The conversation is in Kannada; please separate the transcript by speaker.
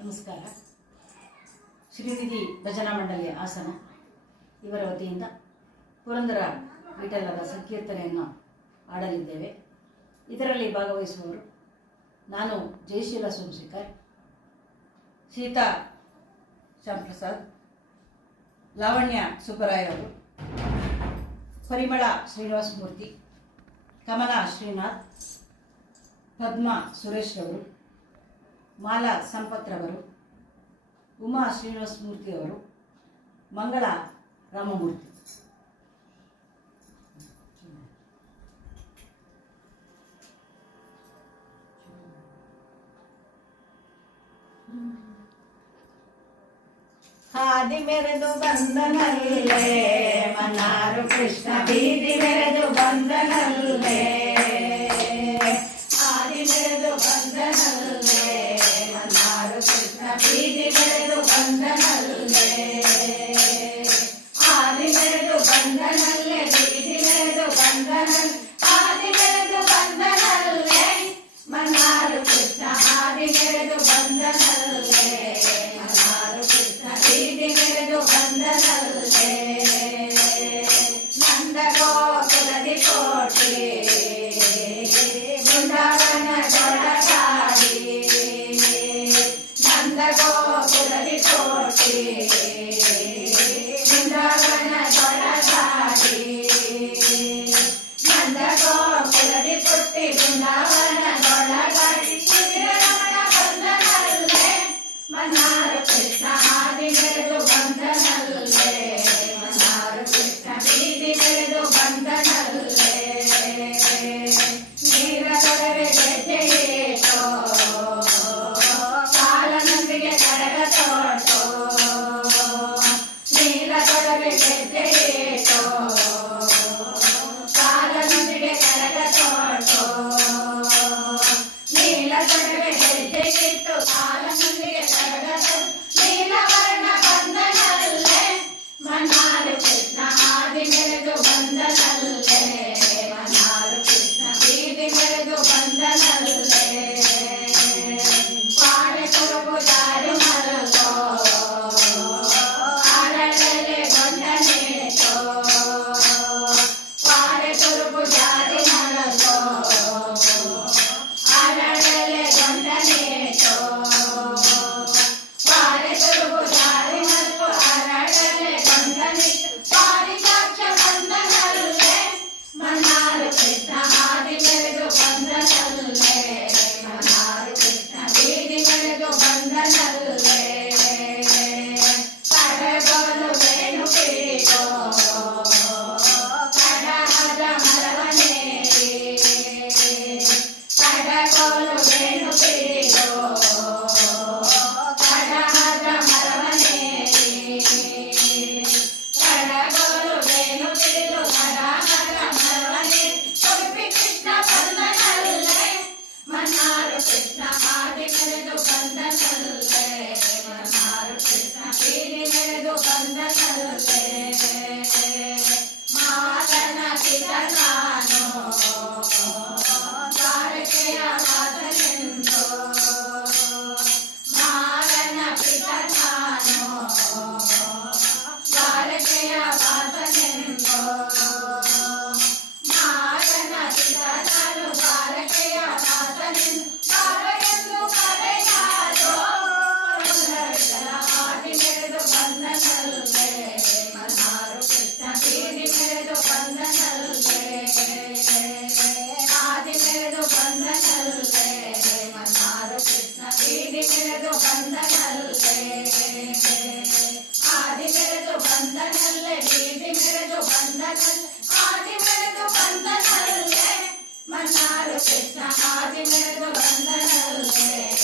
Speaker 1: ನಮಸ್ಕಾರ. ಶ್ರೀನಿಧಿ ಭಜನಾ ಮಂಡಳಿಯ ಆಸನ. ಇವರ ವತಿಯಿಂದ ಪುರಂದರ ವಿಠಲರ ಸಂಕೀರ್ತನೆಯನ್ನು ಆಡಲಿದ್ದೇವೆ ಇದರಲ್ಲಿ ಭಾಗವಹಿಸುವವರು ನಾನು ಜಯಶೀಲ ಸೋಮಶೇಖರ್, ಸೀತಾ ಶ್ಯಾಂಪ್ರಸಾದ್ ಲಾವಣ್ಯ ಸುಬ್ಬರಾಯ್ ಅವರು, ಪರಿಮಳ ಶ್ರೀನಿವಾಸ ಮೂರ್ತಿ, ಕಮಲಾ ಶ್ರೀನಾಥ್, ಪದ್ಮ ಸುರೇಶ್ ಅವರು ಮಾಲಾ ಸಂಪತ್ರವರು ಉಮಾ ಶ್ರೀನಿವಾಸಮೂರ್ತಿಯವರು ಮಂಗಳ ರಾಮಮೂರ್ತಿ.
Speaker 2: ಹಾದಿ ಮೆರೆದು ಬಂದನಲ್ಲೇ ಮನಾರು ಕೃಷ್ಣ ಬೀದಿ ಮೆರೆ Hey. నీలవర్ణ బంధనల్లే మనాలు Krishna ಕೃಷ್ಣ ಆದಿ ಮೆರೆದು ಬಂದನಲ್ಲೇ